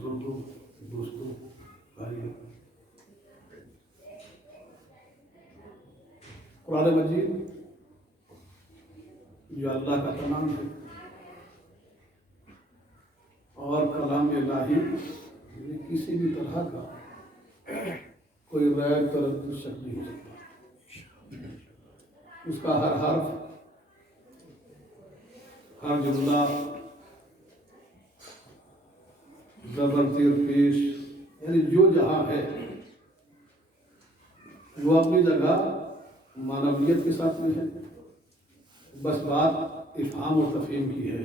بزرگوں، دوستوں، بھائیوں، قرآن مجید جو اللہ کا کلام ہے اور کلام الہی میں کسی بھی طرح کا کوئی ریب تردد شک نہیں ہو سکتا۔ اس کا ہر حرف، ہر جملہ، زبر زیر پیش، یعنی جو جہاں ہے وہ اپنی جگہ معنویت کے ساتھ میں ہے، بس بات افہام اور تفہیم کی ہے۔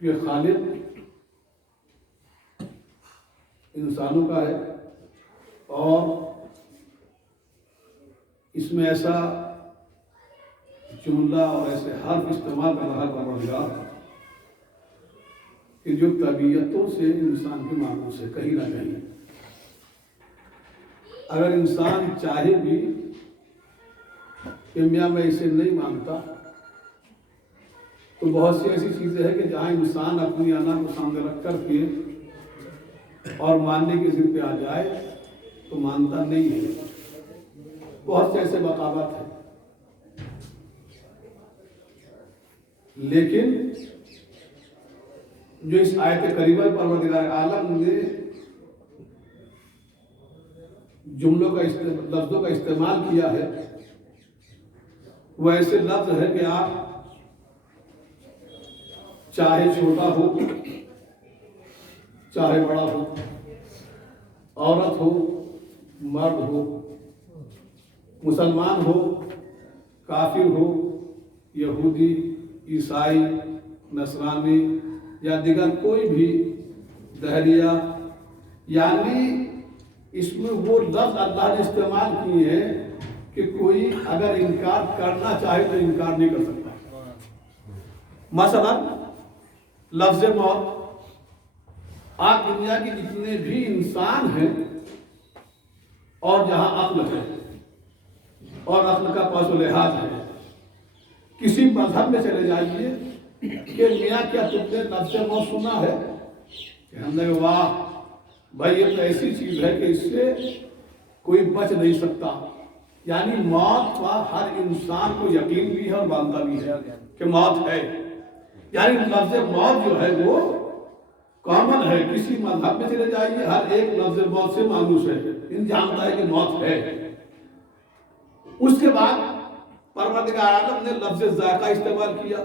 یہ خالق انسانوں کا ہے اور اس میں ایسا جملہ اور ایسے حرف استعمال کر رہا پروردگار کہ جو طبیعتوں سے انسان کے معمول سے کہیں نہ کہیں، اگر انسان چاہے بھی کہ میاں میں اسے نہیں مانتا، تو بہت سی ایسی چیزیں ہیں کہ جہاں انسان اپنی انا کو سامنے رکھ کر کے اور ماننے کی ضد پہ آ جائے تو مانتا نہیں ہے۔ بہت سے ایسے مقامات ہیں، لیکن جو اس آیت کریمہ پروردگار عالم نے جملوں کا لفظوں کا استعمال کیا ہے، وہ ایسے لفظ ہے کہ آپ چاہے چھوٹا ہو، چاہے بڑا ہو، عورت ہو، مرد ہو، مسلمان ہو، کافر ہو، یہودی، عیسائی، نصرانی یا دیگر کوئی بھی دہریہ، یعنی اس میں وہ لفظ اللہ نے استعمال کیے ہیں کہ کوئی اگر انکار کرنا چاہے تو انکار نہیں کر سکتا۔ مثلا لفظ موت، آج دنیا کی جتنے بھی انسان ہیں اور جہاں عقل ہے اور عقل کا پاس و لحاظ ہے، کسی مذہب میں چلے جائیے کہ میاں کیا تم نے لفظ موت سنا ہے؟ کہ ہم نے واہ بھائی یہ تو ایسی چیز ہے کہ اس سے کوئی بچ نہیں سکتا، یعنی موت کا ہر انسان کو یقین بھی ہے اور مانتا بھی ہے کہ موت ہے، یعنی لفظ موت جو ہے وہ کامن ہے، کسی مذہب میں چلے جائیے ہر ایک لفظ موت سے مانوس ہے، ان جانتا ہے کہ موت ہے۔ اس کے بعد پروردگار عالم نے لفظ ذائقہ استعمال کیا،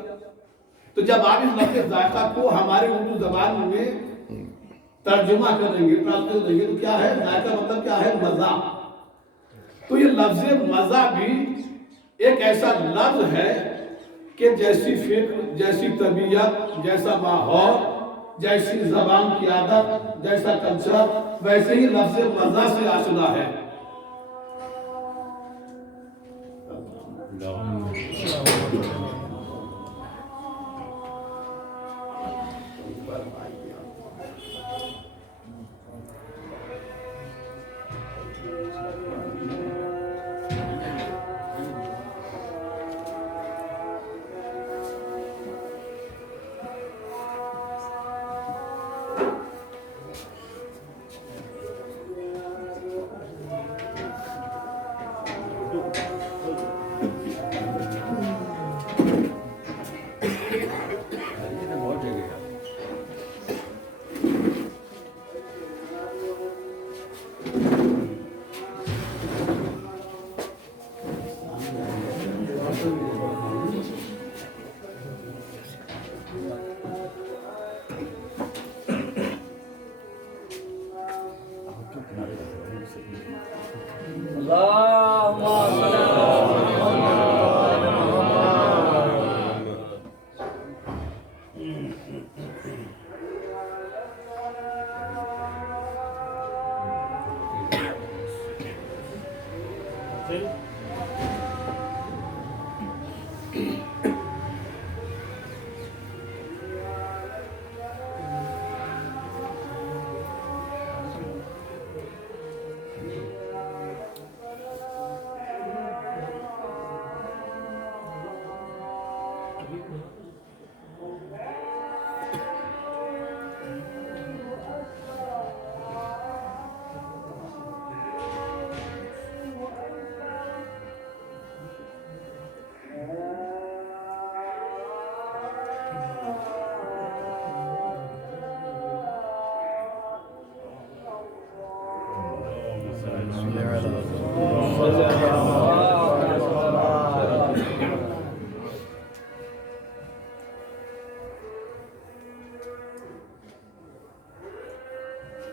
تو جب آپ اس لفظ ذائقہ کو ہمارے اردو زبان میں ترجمہ کریں گے، ٹرانسلیٹ کریں گے، تو کیا ہے ذائقہ؟ مطلب کیا ہے؟ مزہ۔ تو یہ لفظ مزہ بھی ایک ایسا لفظ ہے کہ جیسی فکر، جیسی طبیعت، جیسا ماحول، جیسی زبان کی عادت، جیسا کلچر، ویسے ہی لفظ مزہ سے آشنا ہے۔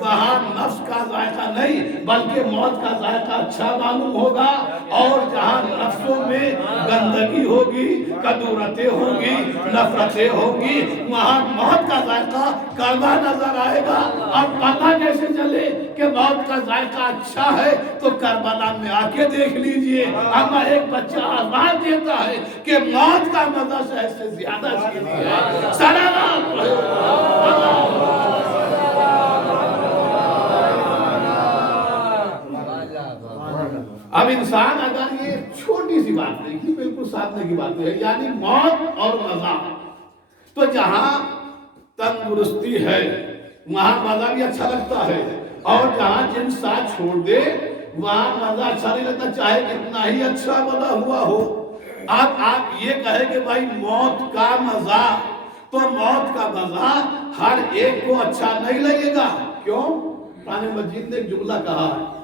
وہاں نفس کا ذائقہ نہیں بلکہ موت کا ذائقہ اچھا معلوم ہوگا، اور جہاں نفسوں میں گندگی ہوگی، کدورتیں ہوگی، نفرتیں ہوگی، وہاں موت کا ذائقہ کڑوا نظر آئے گا۔ اب پتہ کیسے چلے کہ موت کا ذائقہ اچھا ہے؟ تو کربلا میں آ کے دیکھ لیجئے، اما ایک بچہ آواز دیتا ہے کہ موت کا مزہ شہد سے زیادہ چیزی ہے۔ سلام اب انسان اگر یہ چھوٹی سی بات دیکھی، بالکل سامنے کی بات ہے، یعنی موت اور مزہ، تو جہاں تندرستی ہے وہاں مزہ بھی اچھا لگتا ہے، اور جہاں جن ساتھ چھوڑ دے وہاں مزہ اچھا نہیں لگتا، چاہے کتنا ہی اچھا بنا ہوا ہو۔ اب آپ یہ کہیں کہ بھائی موت کا مزہ، تو موت کا مزہ ہر ایک کو اچھا نہیں لگے گا۔ کیوں؟ قرآن مجید نے ایک جملہ کہا ہے،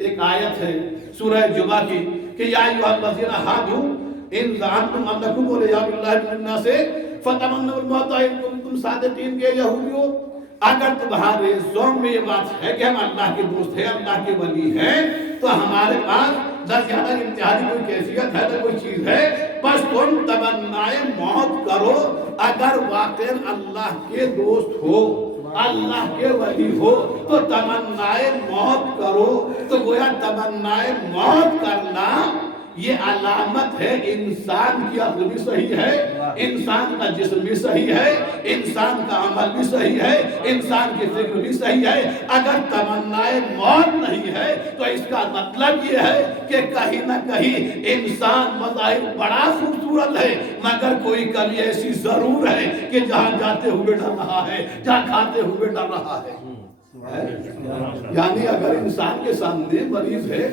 ایک آیت ہے سورہ جمعہ کی کہ یا ایھا الذین ھادوا ان زعمتم انکم اولیاء اللہ من الناس فتمنوا الموت ان کنتم صادقین، کہ یہودیوں اگر تمہارے ذہن میں یہ بات ہے کہ ہم اللہ کے دوست ہیں، اللہ کے ولی ہیں، تو ہمارے پاس نہ زیادہ امتحانی کوئی کیفیت ہے نہ کوئی چیز ہے، بس تم تمنائے موت کرو اگر واقعاً اللہ کے دوست ہو، اللہ کے ولی ہو، تو تمنائے موت کرو۔ تو گویا تمنائے موت کرنا یہ علامت ہے انسان کی عقل بھی صحیح ہے، انسان کا جسم بھی صحیح ہے، انسان کا عمل بھی صحیح ہے، انسان کی فکر بھی صحیح ہے۔ اگر تمنائے موت نہیں ہے تو اس کا مطلب یہ ہے کہ کہیں نہ کہیں انسان بظاہر بڑا خوبصورت ہے، مگر کوئی کمی ایسی ضرور ہے کہ جہاں جاتے ہوئے ڈر رہا ہے، جہاں کھاتے ہوئے ڈر رہا ہے۔ یعنی اگر انسان کے سامنے مریض ہے،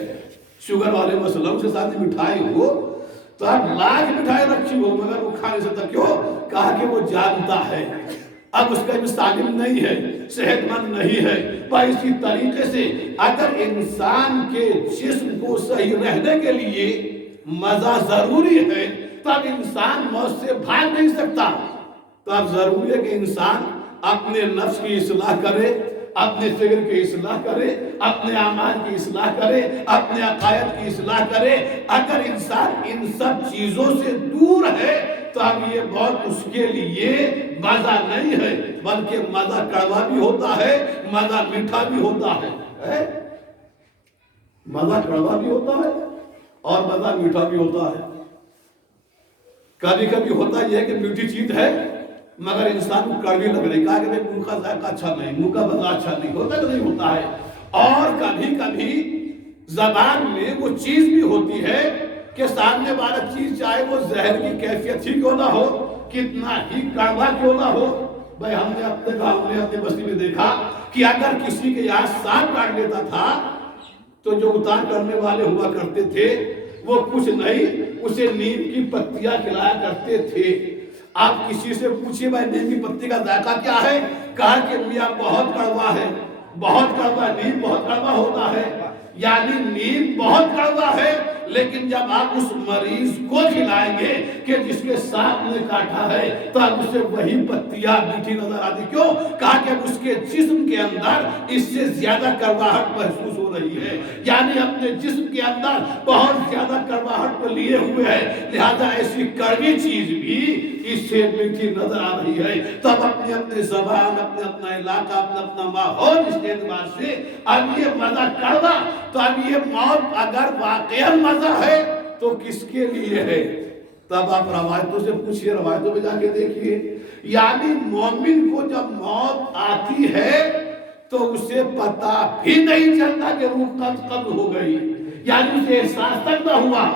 شوگر والے مسلم کے ساتھ مٹھائی ہو تو آپ لاکھ مٹھائی رکھی ہو مگر وہ کھانے سے تک کیوں؟ کہا کہ وہ جانتا ہے اب اس کا سالم نہیں ہے، صحت مند نہیں ہے۔ تو اسی طریقے سے اگر انسان کے جسم کو صحیح رہنے کے لیے مزہ ضروری ہے تو اب انسان موت سے بھاگ نہیں سکتا۔ تو اب ضروری ہے کہ انسان اپنے نفس کی اصلاح کرے، اپنے فکر کی اصلاح کرے، اپنے اعمال کی اصلاح کرے، اپنے عقائد کی اصلاح کرے۔ اگر انسان ان سب چیزوں سے دور ہے تو اب یہ بہت اس کے لیے مزہ نہیں ہے، بلکہ مزہ کڑوا بھی ہوتا ہے، مزہ میٹھا بھی ہوتا ہے۔ مزہ کڑوا بھی ہوتا ہے اور مزہ میٹھا بھی ہوتا ہے۔ کبھی کبھی ہوتا یہ ہے کہ میٹھی چیز ہے مگر انسان کو کڑوی لگ رہی، کہا کہ منہ کا ذائقہ اچھا نہیں، منہ کا مزہ اچھا نہیں ہوتا، کہ نہیں ہوتا ہے۔ اور کبھی کبھی زبان میں وہ چیز بھی ہوتی ہے کہ سامنے والا چیز چاہے وہ زہر کی کیفیت ہی کیوں نہ ہو، کتنا ہی کڑوا کیوں نہ ہو۔ بھائی ہم نے اپنے گاؤں میں اپنے بستی میں دیکھا کہ اگر کسی کے یہاں سانپ کاٹ لیتا تھا تو جو اتار کرنے والے ہوا کرتے تھے وہ کچھ نہیں، اسے نیم کی پتیاں کھلایا کرتے تھے۔ آپ کسی سے پوچھئے بھائی نیم کی پتی کا ذائقہ کیا ہے؟ کہا کہ میاں بہت کڑوا ہے، بہت کڑوا، نیم بہت کڑوا ہوتا ہے۔ یعنی نیم بہت کڑوا ہے، لیکن جب آپ اس مریض کو کھلائیں گے کہ جس کے ساتھ نے کاٹا ہے تو اب اسے وہی پتیاں میٹھی نظر آتی۔ کیوں؟ کہا کہ اب اس کے جسم کے اندر اس سے زیادہ کڑواہٹ محسوس ہو رہی ہے، یعنی اپنے جسم کے اندر بہت زیادہ کڑواہٹ کو لیے ہوئے ہے، لہذا ایسی کڑوی چیز بھی اس سے میٹھی نظر آ رہی ہے۔ تو اب اپنے اپنے زبان، اپنا علاقہ، اپنا ماحول، اس کے اعتبار سے اب یہ مزہ کڑوا، تو اب یہ موت اگر واقعا مزہ ہے تو کس کے لیے ہے؟ تب آپ روایتوں سے پوچھئے، روایتوں میں جا کے دیکھیے، یعنی مومن کو جب موت آتی ہے تو اسے پتہ بھی نہیں چلتا کہ روح قبض ہو گئی، یعنی اسے احساس تک نہ ہوا،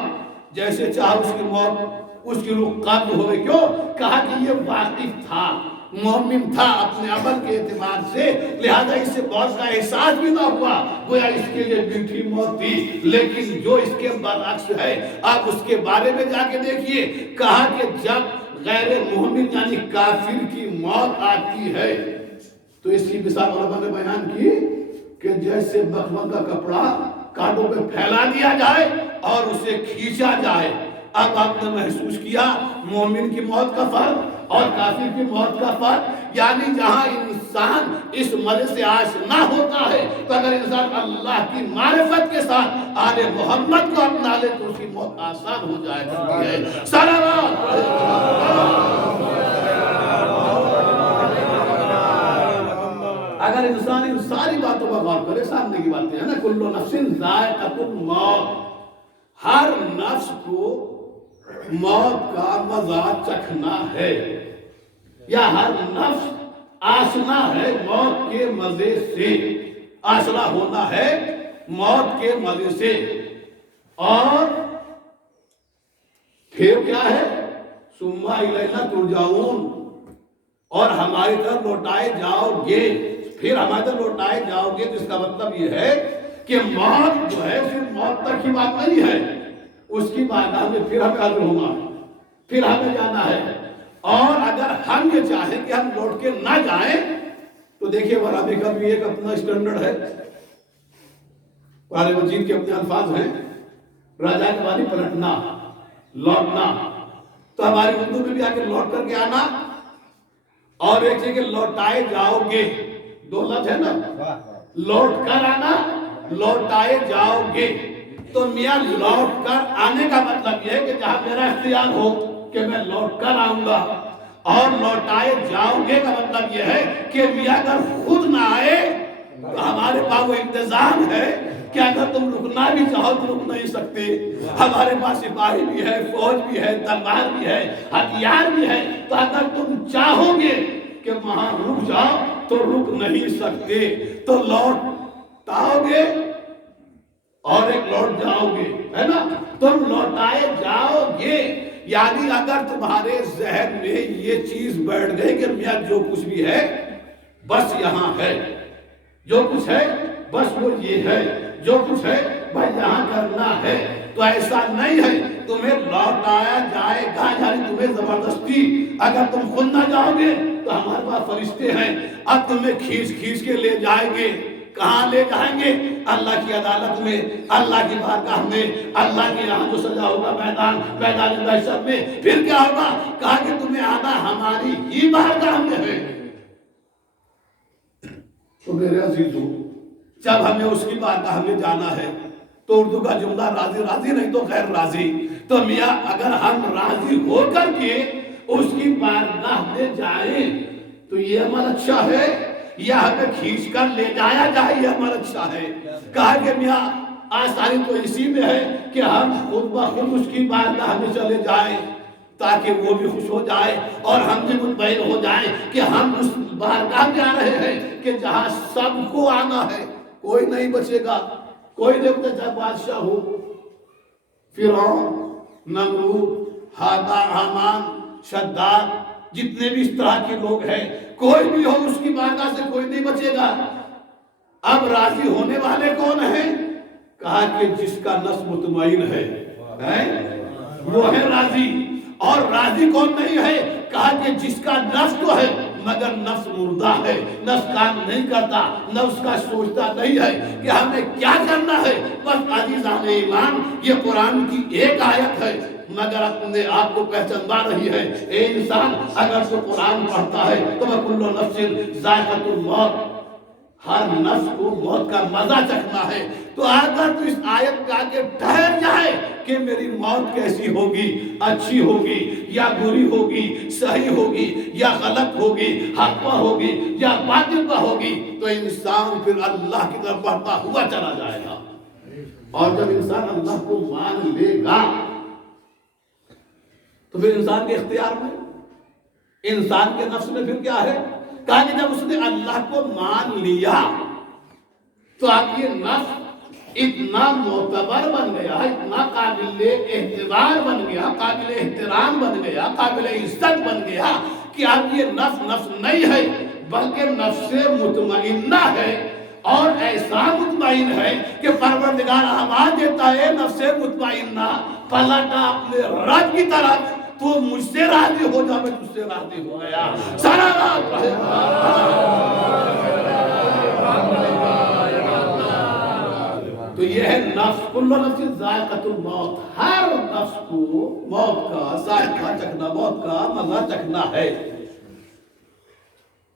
جیسے چاہے اس کی موت، اس کی روح قبض ہو گئی۔ کیوں؟ کہا کہ یہ واقف تھا، مومن تھا اپنے عمل کے اعتبار سے، لہذا اس سے بہت کا احساس بھی نہ ہوا، گویا اس کے لیے میٹھی موت تھی۔ لیکن جو اس کے برعکس ہے، آپ اس کے بارے میں جا کے دیکھیے، کہا کہ جب غیر مومن یعنی کافر کی موت آتی ہے تو اس کی مثال علماء نے بیان کی کہ جیسے بخمل کا کپڑا کانٹوں پہ پھیلا دیا جائے اور اسے کھینچا جائے۔ اب آپ نے محسوس کیا مومن کی موت کا فرق اور کافر کی موت کا فرق، یعنی جہاں انسان اس مزے سے آشنا ہوتا ہے تو اگر انسان اللہ کی معرفت کے ساتھ آل محمد کو اپنا لے تو اس کی موت آسان ہو جائے کرتی ہے. اگر انسان ان ساری باتوں پر غور کرے، سامنے کی باتیں ہیں نا، کل نفس ذائقۃ الموت، ہر نفس کو موت کا مزہ چکھنا ہے، یا ہر نفس آشنا ہے موت کے مزے سے، آشنا ہونا ہے موت کے مزے سے. اور پھر کیا ہے؟ ثم الینا ترجعون، اور ہماری طرف لوٹائے جاؤ گے. پھر ہماری طرف لوٹائے جاؤ گے، تو اس کا مطلب یہ ہے کہ موت جو ہے صرف موت تک کی بات نہیں ہے، اس کی بارگاہ میں پھر ہمیں حاضر ہونا ہے، پھر ہمیں جانا ہے. اور اگر ہم یہ چاہیں کہ ہم لوٹ کے نہ جائیں تو دیکھیے ورابی کا بھی ایک اپنا اسٹینڈرڈ ہے. قرآن مجید کے اپنے الفاظ ہیں، راجا کے بانی پلٹنا، لوٹنا. تو ہماری اردو میں بھی آ کے لوٹ کر کے آنا، اور ایک چیز کہ لوٹائے جاؤ گے، دو لفظ ہے نا، لوٹ کر آنا، لوٹائے جاؤ گے. تو میاں لوٹ کر آنے کا مطلب یہ ہے کہ جہاں میرا اختیار ہو کہ میں لوٹ کر آؤں گا، اور لوٹائے جاؤ گے کا مطلب یہ ہے کہ میاں اگر خود نہ آئے تو ہمارے پاس وہ انتظام ہے کہ اگر تم رکنا بھی چاہو تو رک نہیں سکتے. ہمارے پاس سپاہی بھی ہے، فوج بھی ہے، تلوار بھی ہے، ہتھیار بھی ہے. تو اگر تم چاہو گے کہ وہاں رک جاؤ تو رک نہیں سکتے. تو لوٹ آؤ گے اور ایک لوٹ جاؤ گے، ہے نا. تم لوٹائے جاؤ گے، یعنی اگر تمہارے ذہن میں یہ چیز بیٹھ گئی کہ میاں جو کچھ بھی ہے بس یہاں ہے، جو کچھ ہے بس وہ یہ ہے، جو کچھ ہے بھائی یہاں کرنا ہے، تو ایسا نہیں ہے. تمہیں لوٹایا جائے گا، یعنی تمہیں زبردستی، اگر تم خود نہ جاؤ گے تو ہمارے پاس فرشتے ہیں، اب تمہیں کھینچ کھینچ کے لے جائیں گے. کہاں لے جائیں گے؟ اللہ کی عدالت میں، اللہ کی بارگاہ میں، اللہ کے یہاں جو سجا ہوگا میدان محشر میں. پھر کیا ہوگا؟ کہا کہ تمہیں آنا ہماری ہی بارگاہ میں ہے. تو میرے عزیزو، جب ہمیں اس کی بارگاہ میں جانا ہے تو اردو کا جملہ راضی راضی نہیں تو غیر راضی. تو میاں اگر ہم راضی ہو کر کے اس کی بارگاہ میں جائیں تو یہ عمل اچھا ہے، یا ہمیں کھینچ کر لے جایا جائے یہ عمل اچھا ہے. کہا کہ میاں آسانی تو اسی میں ہے کہ ہم خود بخود اس کی بارگاہ میں چلے جائیں تاکہ وہ بھی خوش ہو جائے اور ہم بھی مطمئن ہو جائیں کہ ہم اس بارگاہ میں آ رہے ہیں کہ جہاں سب کو آنا ہے، کوئی نہیں بچے گا. کوئی نہیں بچے، چاہے بادشاہ ہو، فرعون، نمرود، حامان، شداد، جتنے بھی اس طرح کے لوگ ہیں، کوئی بھی ہو اس کی بارگاہ سے کوئی نہیں بچے گا. اب راضی ہونے والے کون ہیں؟ کہا کہ جس کا نفس مطمئن ہے وہ ہے راضی. اور راضی کون نہیں ہے؟ کہا کہ جس کا نفس تو ہے مگر نفس مردہ ہے، نفس کام نہیں کرتا، نفس کا سوچتا نہیں ہے کہ ہمیں کیا کرنا ہے. بس عزیزان ایمان، یہ قرآن کی ایک آیت ہے مگر اپنے آپ کو پہچانوا رہی ہے. اے انسان، اگر تو قرآن پڑھتا ہے تو کل نفس ذائقۃ الموت، ہر نفس کو موت کا مزہ چکھنا ہے. تو اگر تو اس آیت پہ آگے ٹھہر جائے کہ میری موت کیسی ہوگی، اچھی ہوگی یا بری ہوگی، صحیح ہوگی یا غلط ہوگی، حق پہ ہوگی یا باطل پہ ہوگی، تو انسان پھر اللہ کی طرف بڑھتا ہوا چلا جائے گا. اور جب انسان اللہ کو مان لے گا تو پھر انسان کے اختیار میں، انسان کے نفس میں پھر کیا ہے؟ کہا کہ جب اس نے اللہ کو مان لیا تو اب یہ نفس اتنا معتبر بن گیا، اتنا قابل اعتبار بن گیا، قابل احترام بن گیا، قابل عزت بن گیا کہ اب یہ نفس نہیں ہے بلکہ نفس مطمئنہ ہے. اور ایسا مطمئن ہے کہ پروردگار آواز دیتا ہے نفس مطمئنہ پلٹا اپنے رب کی طرف، تو مجھ سے راضی ہو جا، میں تجھ سے راضی ہو گیا. سارا تو یہ ہے نفس. کل نفس ذائقۃ الموت، ہر نفس کو موت کا ذائقہ چکھنا، موت کا مزہ چکھنا ہے.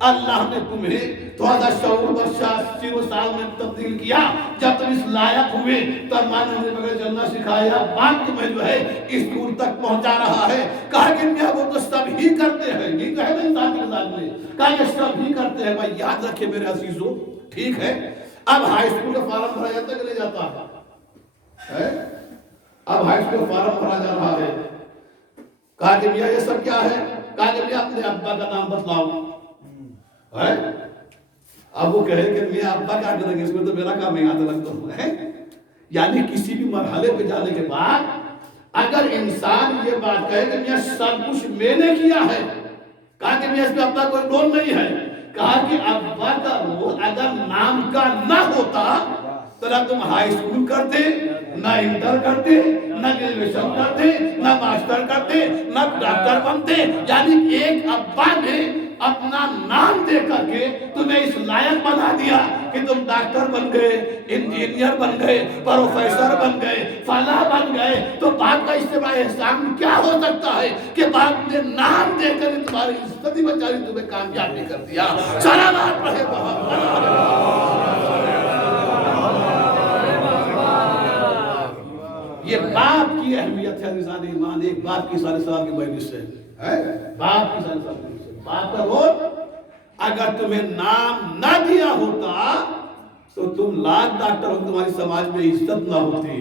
اللہ نے تمہیں تھوڑا سا شعور بخشا 0 سال میں تبدیل کیا، جب تم اس لائق ہوئے تب ماں نے مگر چلنا سکھایا، بات تمہیں جو ہے اس دور تک پہنچا رہا ہے۔ کہا کہ میاں وہ تو سب ہی کرتے ہیں، یہ کہے نا انسان کے مزاج میں، کہا کہ سب ہی کرتے ہیں۔ بھائی یاد رکھے میرے عزیزو، ٹھیک ہے اب ہائی اسکول کا فارم بھرا جاتا ہے کہ نہیں جاتا ہے؟ اب ہائی اسکول کا فارم بھرا جا رہا ہے۔ کہا کہ میاں یہ سب کیا ہے؟ کہا کہ میاں اپنے ابا کا نام بتلاؤ ہے۔ اب وہ کہے کہ میاں ابا کیا کریں گے، اس میں تو میرا کام نہیں آتا لگتا ہے۔ یعنی کسی بھی مرحلے پہ جانے کے بعد اگر انسان یہ بات کہے کہ میاں سب کچھ میں نے کیا ہے، کہا کہ میاں اس میں ابا کوئی رول نہیں ہے، کہا کہ ابا کا رول اگر نام کا نہ ہوتا تو نہ تم ہائی اسکول کرتے، نہ انٹر کرتے، نہ گریجویشن کرتے، نہ ماسٹر کرتے، نہ ڈاکٹر بنتے۔ یعنی ایک ابا نے اپنا نام دے کر کے تمہیں اس لائق بنا دیا کہ تم ڈاکٹر بن گئے، انجینئر بن گئے، پروفیسر بن گئے، فلاں بن گئے، تو باپ کا اس سے بڑا احسان کیا ہو سکتا ہے کہ باپ نے نام دے کر تمہاری عزت ہی بچا لی، تمہیں کامیاب بھی کر دیا۔ سلامات رہے یہ باپ کی اہمیت ہے عزیزان ایمان۔ ایک باپ کی سارے سال کی مجلس سے باپ کی سارے سال کی مجلس سے باپ کا رول، اگر تمہیں نام نہ دیا ہوتا تو تم لاکھ ڈاکٹر ہو، تمہاری سماج میں عزت نہ ہوتی۔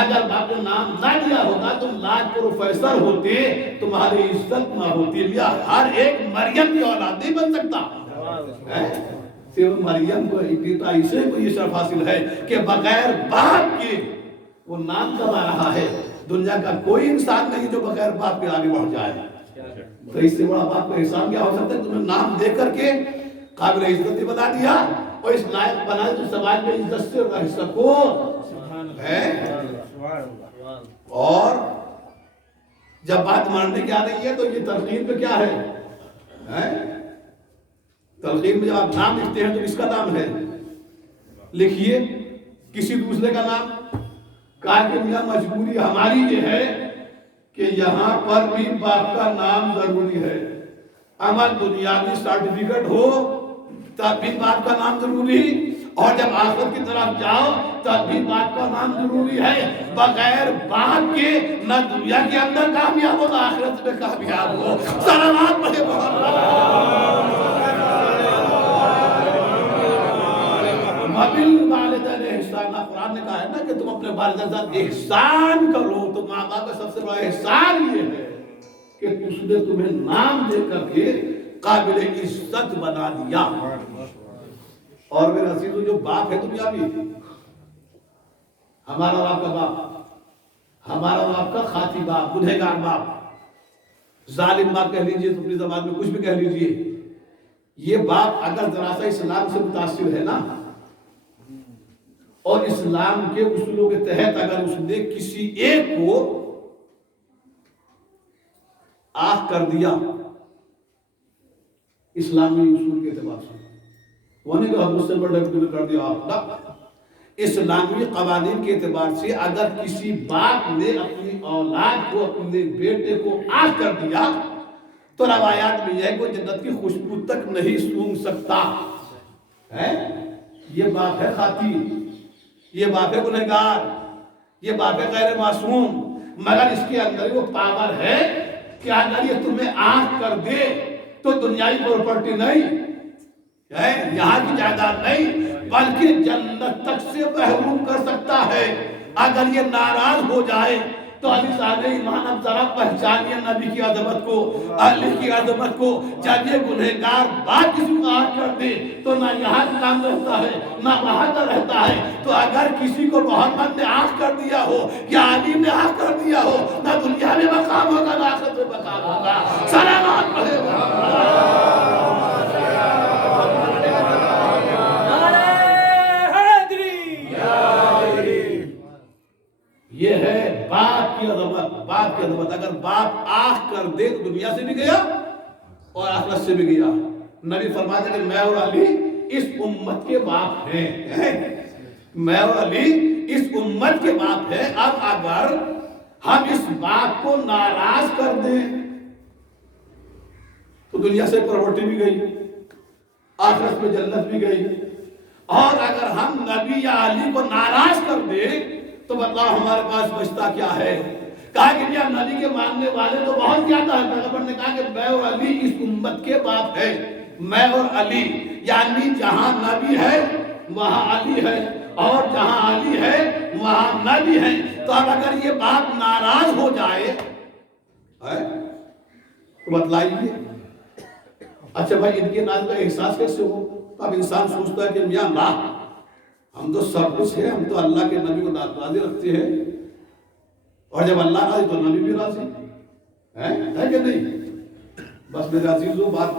اگر باپ نے نام نہ دیا ہوتا تم لاکھ پروفیسر ہوتے، تمہاری عزت نہ ہوتی۔ لیا ہر ایک مریم کی اولاد نہیں بن سکتا، صرف مریم کو عیسیٰ کو یہ شرف حاصل ہے کہ بغیر باپ کے وہ نام کما رہا ہے۔ دنیا کا کوئی انسان نہیں جو بغیر باپ کے آگے بڑھ جائے۔ تو اس سے بڑا باپ کا احسان کیا ہو سکتا ہے؟ تمہیں نام دے کر کے قابل عزت بنا دیا اور اس لائق بنا جو سماج میں عزت سے رہ سکو ہے۔ اور جب بات ماننے کی آ رہی ہے تو یہ تلقین پہ کیا ہے؟ تلقین میں جب آپ نام لکھتے ہیں تو کس کا نام ہے؟ لکھیے کسی دوسرے کا نام۔ کہا کہ میاں مجبوری ہماری یہ ہے کہ یہاں پر بھی باپ کا نام ضروری ہے۔ اگر دنیاوی سرٹیفکیٹ ہو تب بھی باپ کا نام ضروری، اور جب آخرت کی طرف جاؤ تب بھی باپ کا نام ضروری ہے۔ بغیر باپ کے نہ دنیا کے اندر کامیاب ہو نہ آخرت میں کامیاب ہو۔ سلامات پڑھے والدین احسان۔ قرآن نے کہا ہے نا کہ تم اپنے والدین ساتھ احسان کرو، تو ماں باپ کا سب سے بڑا احسان یہ ہے کہ اس نے تمہیں نام دے کر کے قابل عزت بنا دیا۔ اور میرے عزیزو جو باپ ہے دنیاوی، ہمارا اور آپ کا باپ، ہمارا اور آپ کا خاطی باپ، گنہگار باپ، ظالم باپ کہہ لیجئے، اپنی زبان میں کچھ بھی کہہ لیجئے، یہ باپ اگر ذرا سا اسلام سے متاثر ہے نا اور اسلام کے اصولوں کے تحت اگر اس نے کسی ایک کو آنکھ کر دیا اسلامی اصول کے اعتبار سے، وہ نہیں کہ حضرت سے بڑھ کر دیا آپ، اسلامی قوانین کے اعتبار سے اگر کسی باپ نے اپنی اولاد کو، اپنے بیٹے کو آنکھ کر دیا تو روایات میں یہ ہے کہ جنت کی خوشبو تک نہیں سونگھ سکتا ہے۔ یہ باپ ہے خاطی، یہ باپ ہے گنہگار، یہ باپ ہے غیر معصوم، مگر اس کے اندر وہ پاور ہے کہ اگر یہ تمہیں آنکھ کر دے تو دنیاوی پراپرٹی نہیں ہے، یہاں کی جائیداد نہیں، بلکہ جنت تک سے محروم کر سکتا ہے۔ اگر یہ ناراض ہو جائے تو علی صاحب ایمان اب ذرا پہچانیے نبی کی عظمت کو، علی کی عظمت کو۔ جب یہ گنہگار باپ کسی کو آنکھ کر دے تو نہ یہاں کا کام رہتا ہے نہ وہاں کا رہتا ہے۔ تو اگر کسی کو محمد نے آنکھ کر دیا ہو یا علی نے آنکھ کر دیا ہو، نہ دنیا میں مقام ہوگا نہ آخرت میں مقام ہوگا۔ سلامات پڑھے یہ ہے باپ کی عظمت، باپ کی عظمت۔ اگر باپ آنکھ کر دے تو دنیا سے بھی گیا اور آخرت سے بھی گیا۔ نبی فرماتے ہیں کہ میں اور علی اس امت کے باپ ہیں، میں اور علی اس امت کے باپ ہیں۔ اب اگر ہم اس باپ کو ناراض کر دیں تو دنیا سے پراپرٹی بھی گئی، آخرت میں جنت بھی گئی. اور اگر ہم نبی یا علی کو ناراض کر دیں تو بتاؤ ہمارے پاس بچتا کیا ہے؟ کہا کہ یا نبی کے ماننے والے تو بہت زیادہ ہیں. پیغمبر نے کہا کہ میں اور علی اس امت کے باپ ہے. میں اور علی، یعنی جہاں نبی ہے وہاں علی ہے، اور جہاں علی ہے وہاں نبی ہے. تو اب اگر یہ بات ناراض ہو جائے تو بتلائیے اچھا بھائی ان کے ناز کا احساس کیسے ہو؟ تو اب انسان سوچتا ہے کہ میاں اللہ ہم تو سب کچھ ہے، ہم تو اللہ کے نبی کو راضی رکھتے ہیں، اور جب اللہ راضی تو نبی بھی راضی ہے کہ نہیں؟ بس میرے عزیزو بات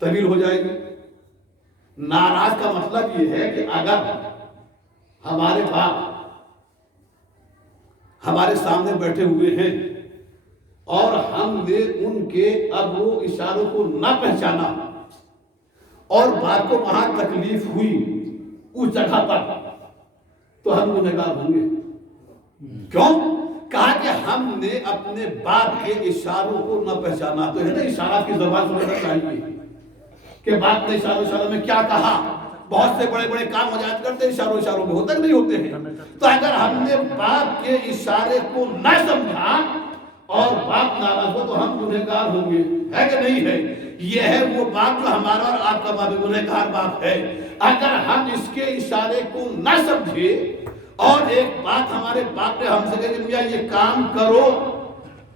طویل ہو جائے گی. ناراض کا مطلب یہ ہے کہ اگر ہمارے باپ ہمارے سامنے بیٹھے ہوئے ہیں اور ہم نے ان کے اب وہ اشاروں کو نہ پہچانا اور بات کو وہاں تکلیف ہوئی اس جگہ پر، تو ہم گنہگار ہوں گے. کیوں؟ کہا کہ ہم نے اپنے باپ کے اشاروں کو نہ پہچانا. تو ہے نا اشارات کی زبان سمجھنا چاہیے کہ باپ نے اشاروں میں کیا کہا. بہت سے بڑے بڑے کام ہدایت کرتے ہیں اشاروں میں، ہوتا نہیں ہوتے ہیں. تو اگر ہم نے باپ کے اشارے کو نہ سمجھا اور باپ ناراض ہو تو ہم گنہگار ہوں گے. ہے کہ نہیں ہے؟ یہ ہے وہ باپ جو ہمارا اور آپ کا باپ گنہگار باپ ہے. اگر ہم اس کے اشارے کو نہ سمجھے اور ایک بات ہمارے باپ نے ہم سے کہا کہ میاں یہ کام کرو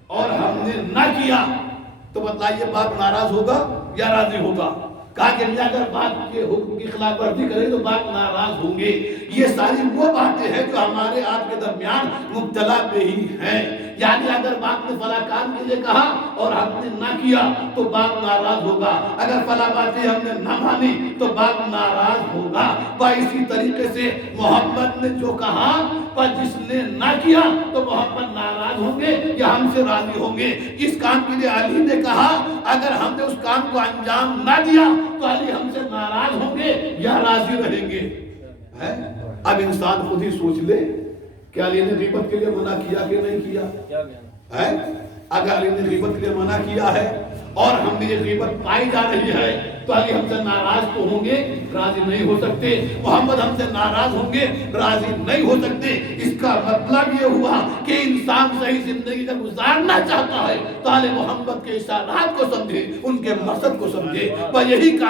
اور ہم نے نہ کیا تو بتلائیے باپ ناراض ہوگا یا راضی ہوگا؟ کہا کہ اگر باپ کے حکم کی خلاف ورزی کرے تو باپ ناراض ہوں گے. یہ ساری وہ باتیں ہیں جو ہمارے آپ کے درمیان مبتلا پہ ہی ہیں. یعنی اگر باپ نے فلاں کام کے لیے کہا اور ہم نے نہ کیا تو باپ ناراض ہوگا. اگر فلاں باتیں ہم نے نہ مانی تو باپ ناراض ہوگا. اسی طریقے سے محمد نے جو کہا پر جس نے نہ کیا تو محمد ناراض ہوں گے یا ہم سے راضی ہوں گے. اس کام کے لیے علی نے کہا، اگر ہم نے اس کام کو انجام نہ دیا تو علی ہم سے ناراض ہوں گے یا راضی رہیں گے. اب انسان خود ہی سوچ لے کہ علی نے غیبت کے لیے منع کیا کہ نہیں کیا. اگر علی نے غیبت کے لیے منع کیا ہے اور ہم نے یہ غیبت پائی جا رہی ہے تو علی ہم سے ناراض تو ہوں گے، راضی نہیں ہو سکتے. محمد ہم سے ناراض ہوں گے، راضی نہیں ہو سکتے. اس کا مطلب یہ ہوا کہ انسان صحیح زندگی کا گزارنا چاہتا ہے تو آل محمد کے اشارات کو سمجھے، ان کے مقصد کو سمجھے. یہی